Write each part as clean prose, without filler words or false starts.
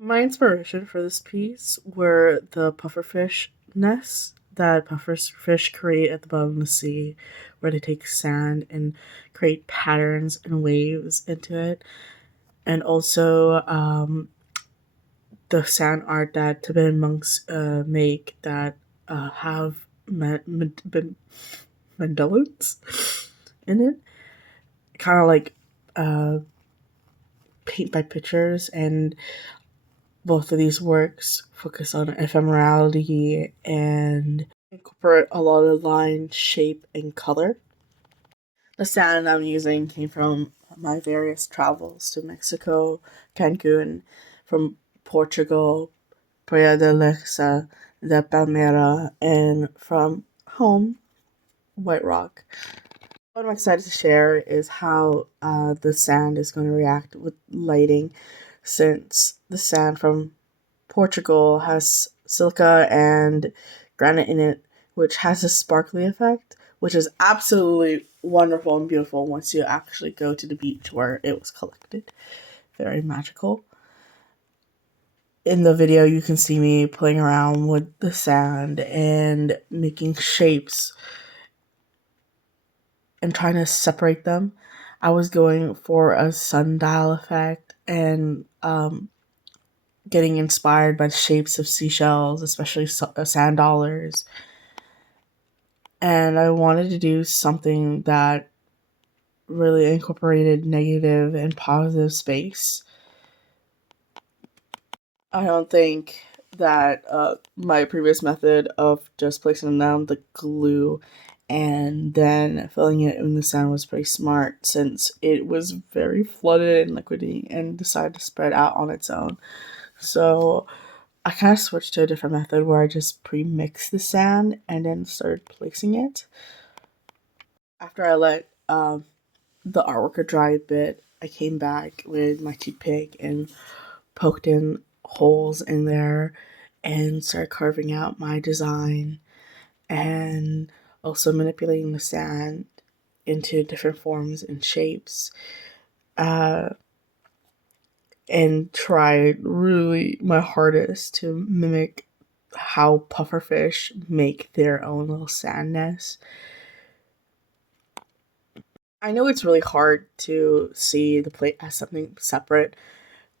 My inspiration for this piece were the pufferfish nests that pufferfish create at the bottom of the sea, where they take sand and create patterns and waves into it. And also the sand art that Tibetan monks make that have mandolins in it, kind of like uh, paint by pictures. And both of these works focus on ephemerality and incorporate a lot of line, shape, and color. The sand I'm using came from my various travels to Mexico, Cancun, from Portugal, Praia de Lexa, de Palmera, and from home, White Rock. What I'm excited to share is how the sand is going to react with lighting, since the sand from Portugal has silica and granite in it, which has a sparkly effect, which is absolutely wonderful and beautiful once you actually go to the beach where it was collected. Very magical. In the video, you can see me playing around with the sand and making shapes and trying to separate them. I was going for a sundial effect and getting inspired by the shapes of seashells, especially sand dollars. And I wanted to do something that really incorporated negative and positive space. I don't think that my previous method of just placing down the glue and then filling it in the sand was pretty smart, since it was very flooded and liquidy and decided to spread out on its own. So I kind of switched to a different method where I just pre-mixed the sand and then started placing it. After I let the artwork dry a bit, I came back with my toothpick and poked in holes in there and started carving out my design, and also manipulating the sand into different forms and shapes, uh, and tried really my hardest to mimic how pufferfish make their own little sand nests. I know it's really hard to see the plate as something separate,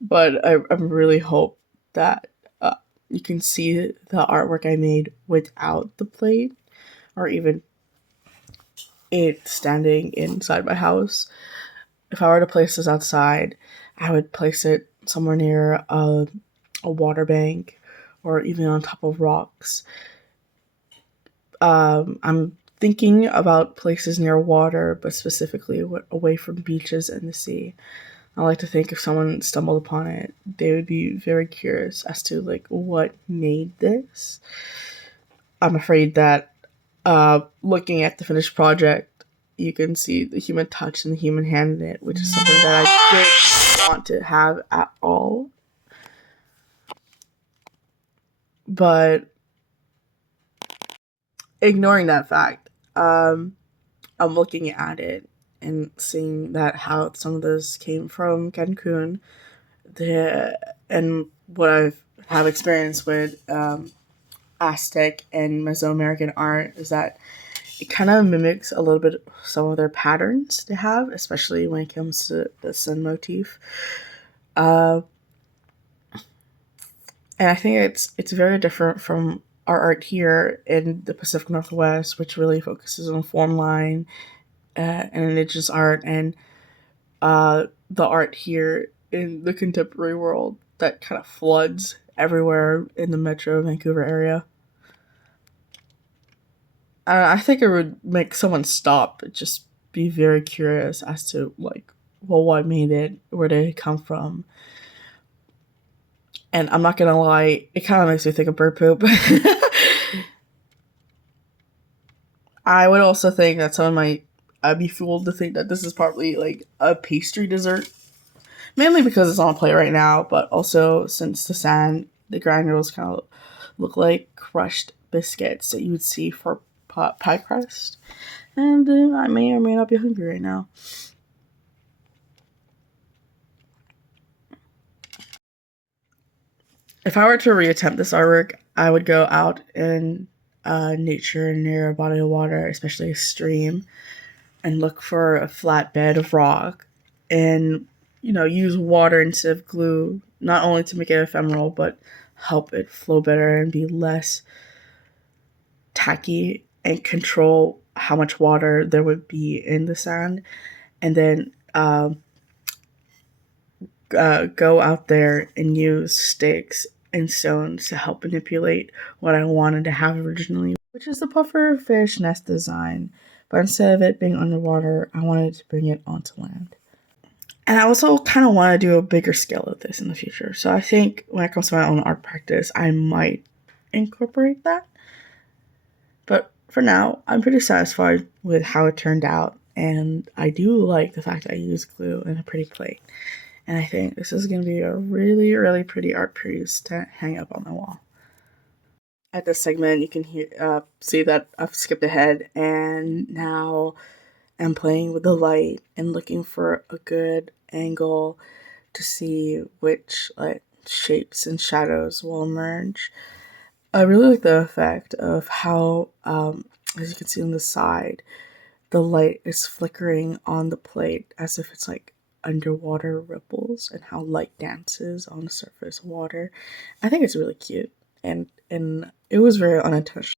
but I really hope that uh, you can see the artwork I made without the plate, or even it standing inside my house. If I were to place this outside, I would place it somewhere near a water bank or even on top of rocks. I'm thinking about places near water, but specifically away from beaches and the sea. I like to think if someone stumbled upon it, they would be very curious as to like what made this. I'm afraid that looking at the finished project, you can see the human touch and the human hand in it, which is something that I didn't want to have at all. But ignoring that fact, I'm looking at it and seeing that how some of this came from Cancun, and what I've have experience with Aztec and Mesoamerican art is that it kind of mimics a little bit some of their patterns they have, especially when it comes to the sun motif. Uh, and I think it's very different from our art here in the Pacific Northwest, which really focuses on form line and indigenous art, and the art here in the contemporary world that kind of floods everywhere in the Metro Vancouver area. I think it would make someone stop, just be very curious as to like, well, what made it, where did it come from? And I'm not gonna lie, it kind of makes me think of bird poop. I would also think that someone might be fooled to think that this is probably like a pastry dessert, mainly because it's on a plate right now, but also since the granules kind of look like crushed biscuits that you would see for pie crust. And I may or may not be hungry right now. If I were to reattempt this artwork, I would go out in nature near a body of water, especially a stream, and look for a flat bed of rock and, use water instead of glue, not only to make it ephemeral, but help it flow better and be less tacky and control how much water there would be in the sand. And then go out there and use sticks and stones to help manipulate what I wanted to have originally, which is the puffer fish nest design. But instead of it being underwater, I wanted to bring it onto land. And I also kind of want to do a bigger scale of this in the future. So I think when it comes to my own art practice, I might incorporate that. But for now, I'm pretty satisfied with how it turned out. And I do like the fact that I used glue and a pretty plate. And I think this is going to be a really, really pretty art piece to hang up on my wall. At this segment, you can see that I've skipped ahead and now I'm playing with the light and looking for a good angle to see which shapes and shadows will emerge. I really like the effect of how, as you can see on the side, the light is flickering on the plate as if it's like underwater ripples and how light dances on the surface of water. I think it's really cute and it was very unintentional.